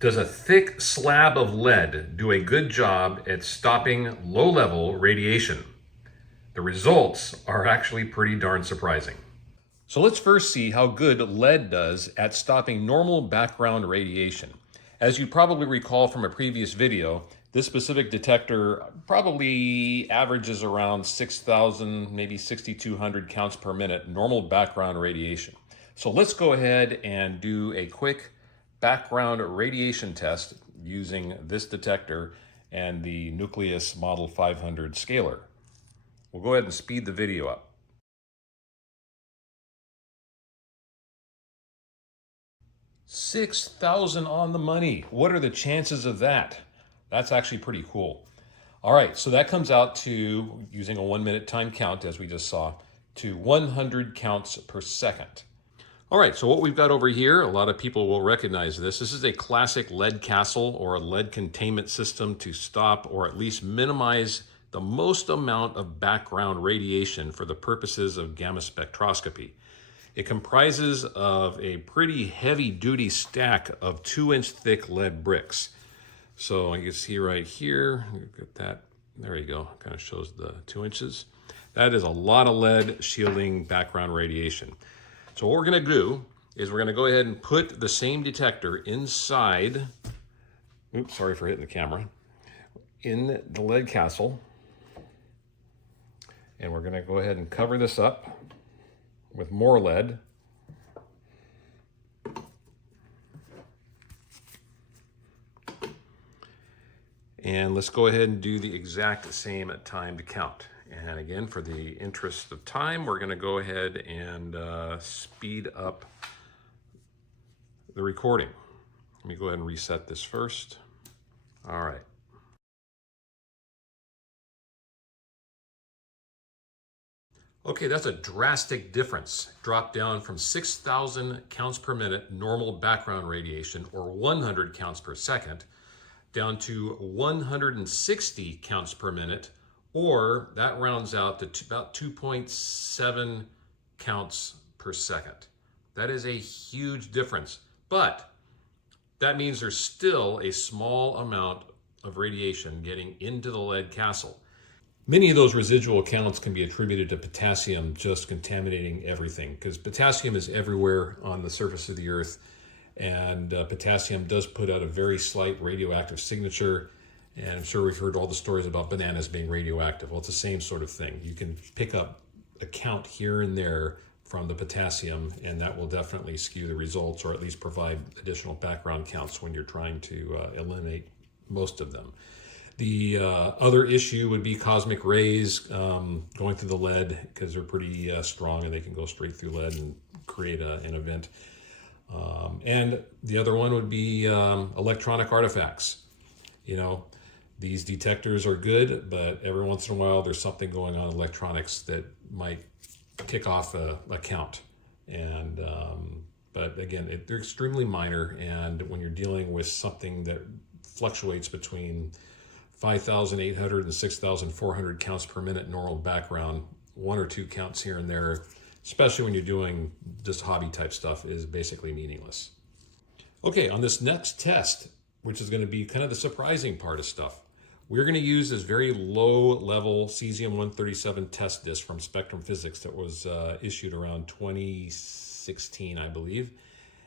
Does a thick slab of lead do a good job at stopping low-level radiation? The results are actually pretty darn surprising. So let's first see how good lead does at stopping normal background radiation. As you probably recall from a previous video, this specific detector probably averages around 6,000, maybe 6,200 counts per minute normal background radiation. So let's go ahead and do a quick background radiation test using this detector and the Nucleus Model 500 scaler. We'll go ahead and speed the video up. 6,000 on the money. What are the chances of that? That's actually pretty cool. All right, so that comes out to, using a 1-minute time count, as we just saw, to 100 counts per second. All right, so what we've got over here, a lot of people will recognize this. This is a classic lead castle or a lead containment system to stop or at least minimize the most amount of background radiation for the purposes of gamma spectroscopy. It comprises of a pretty heavy-duty stack of 2-inch thick lead bricks. So you can see right here, get that, there you go, kind of shows the 2 inches. That is a lot of lead shielding background radiation. So what we're gonna do is we're gonna go ahead and put the same detector inside, oops, sorry for hitting the camera, in the lead castle. And we're gonna go ahead and cover this up with more lead. And let's go ahead and do the exact same timed count. And again, for the interest of time, we're going to go ahead and speed up the recording. Let me go ahead and reset this first. All right. Okay, that's a drastic difference. Drop down from 6,000 counts per minute normal background radiation, or 100 counts per second, down to 160 counts per minute, or that rounds out to about 2.7 counts per second. That is a huge difference, but that means there's still a small amount of radiation getting into the lead castle. Many of those residual counts can be attributed to potassium just contaminating everything, because potassium is everywhere on the surface of the Earth, and potassium does put out a very slight radioactive signature. And I'm sure we've heard all the stories about bananas being radioactive. Well, it's the same sort of thing. You can pick up a count here and there from the potassium, and that will definitely skew the results, or at least provide additional background counts when you're trying to eliminate most of them. The other issue would be cosmic rays going through the lead, because they're pretty strong and they can go straight through lead and create an event. And the other one would be electronic artifacts. You know, these detectors are good, but every once in a while there's something going on in electronics that might kick off a count. And but again, they're extremely minor, and when you're dealing with something that fluctuates between 5,800 and 6,400 counts per minute normal background, 1 or 2 counts here and there, especially when you're doing just hobby type stuff, is basically meaningless. Okay, on this next test, which is going to be kind of the surprising part of stuff, we're going to use this very low level Cs137 test disk from Spectrum Physics that was issued around 2016, I believe.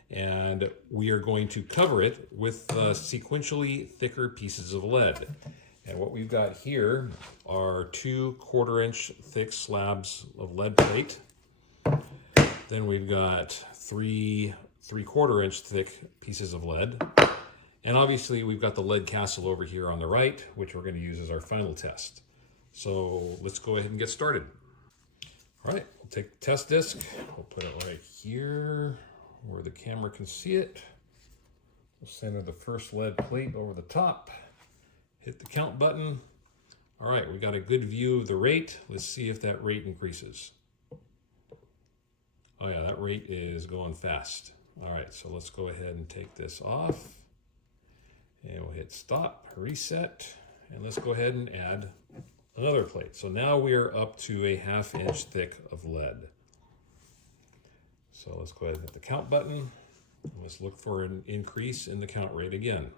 And we are going to cover it with sequentially thicker pieces of lead. And what we've got here are 2 1/4-inch thick slabs of lead plate. Then we've got 3 3/4-inch thick pieces of lead. And obviously we've got the lead castle over here on the right, which we're going to use as our final test. So let's go ahead and get started. All right, we'll take the test disc, we'll put it right here where the camera can see it. We'll center the first lead plate over the top, hit the count button. All right, we got a good view of the rate. Let's see if that rate increases. Oh yeah, that rate is going fast. All right, so let's go ahead and take this off. And we'll hit stop, reset, and let's go ahead and add another plate. So now we're up to a 1/2 inch thick of lead. So let's go ahead and hit the count button. Let's look for an increase in the count rate again.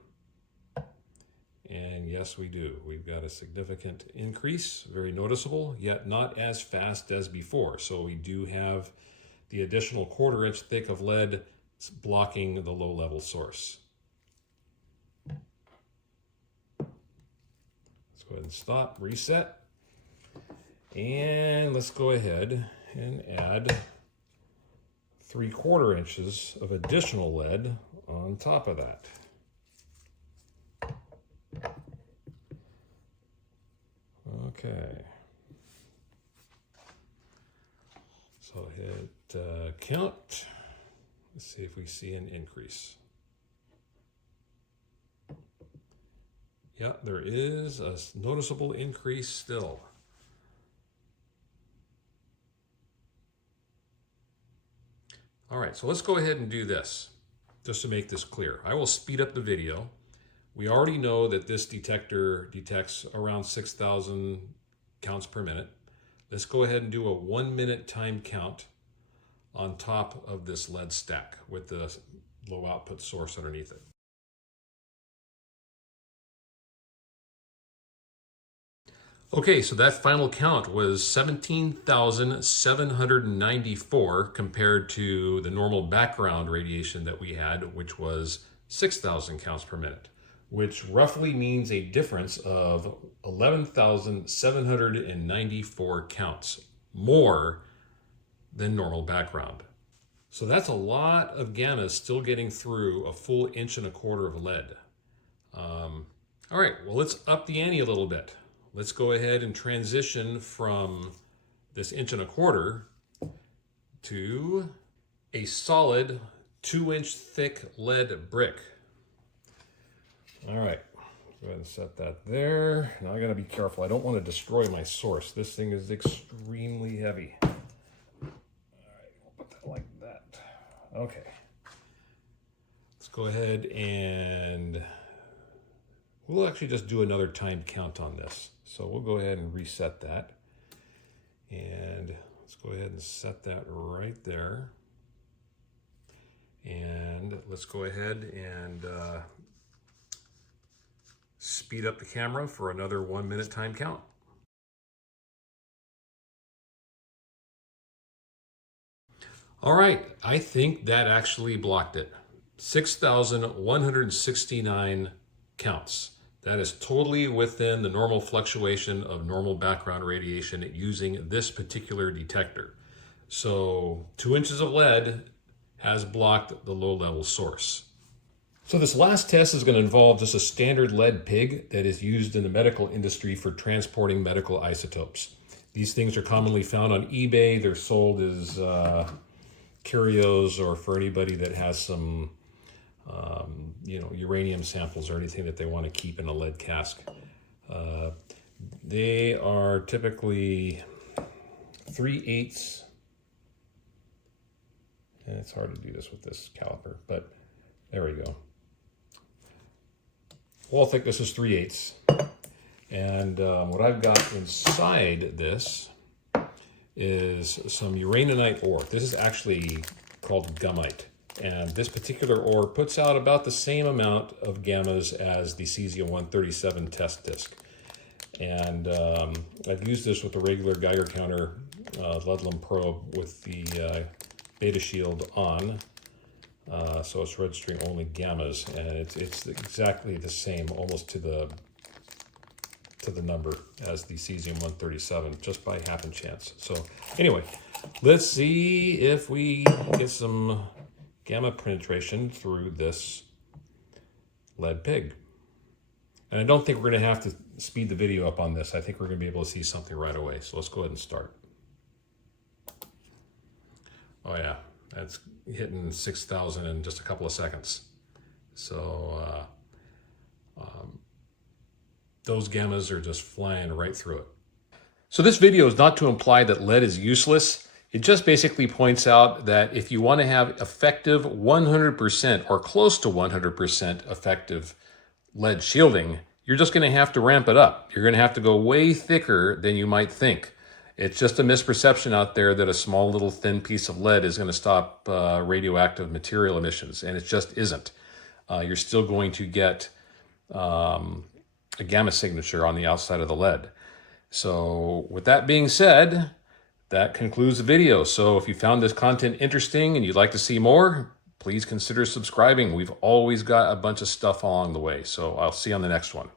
And yes, we do. We've got a significant increase, very noticeable, yet not as fast as before. So we do have the additional 1/4 inch thick of lead blocking the low level source. Let's go ahead and stop, reset. And let's go ahead and add 3/4 inches of additional lead on top of that. Okay. So hit count. Let's see if we see an increase. Yeah, there is a noticeable increase still. All right, so let's go ahead and do this, just to make this clear. I will speed up the video. We already know that this detector detects around 6,000 counts per minute. Let's go ahead and do a 1-minute time count on top of this lead stack with the low output source underneath it. Okay, so that final count was 17,794 compared to the normal background radiation that we had, which was 6,000 counts per minute, which roughly means a difference of 11,794 counts more than normal background. So that's a lot of gammas still getting through a full 1.25 inches of lead. All right, well, let's up the ante a little bit. Let's go ahead and transition from this 1.25 inches to a solid 2-inch thick lead brick. All right, go ahead and set that there. Now I gotta be careful. I don't want to destroy my source. This thing is extremely heavy. All right, we'll put that like that. Okay. Let's go ahead and we'll actually just do another time count on this. So we'll go ahead and reset that. And let's go ahead and set that right there. And let's go ahead and speed up the camera for another 1-minute time count. All right, I think that actually blocked it. 6,169 counts. That is totally within the normal fluctuation of normal background radiation using this particular detector. So 2 inches of lead has blocked the low level source. So this last test is going to involve just a standard lead pig that is used in the medical industry for transporting medical isotopes. These things are commonly found on eBay. They're sold as curios or for anybody that has some uranium samples or anything that they want to keep in a lead cask. They are typically 3/8. And it's hard to do this with this caliper, but there we go. Wall thickness is 3/8. And what I've got inside this is some uraninite ore. This is actually called gummite. And this particular ore puts out about the same amount of gammas as the Cs137 test disc. And I've used this with a regular Geiger counter Ludlam probe with the beta shield on. So it's registering only gammas, and it's exactly the same, almost to the number as the Cesium-137, just by happen chance. So anyway, let's see if we get some gamma penetration through this lead pig. And I don't think we're going to have to speed the video up on this. I think we're going to be able to see something right away. So let's go ahead and start. Oh yeah, that's hitting 6,000 in just a couple of seconds. So those gammas are just flying right through it. So this video is not to imply that lead is useless. It just basically points out that if you want to have effective 100% or close to 100% effective lead shielding, you're just going to have to ramp it up. You're going to have to go way thicker than you might think. It's just a misperception out there that a small little thin piece of lead is going to stop radioactive material emissions, and it just isn't. You're still going to get a gamma signature on the outside of the lead. So with that being said, that concludes the video. So if you found this content interesting and you'd like to see more, please consider subscribing. We've always got a bunch of stuff along the way. So I'll see you on the next one.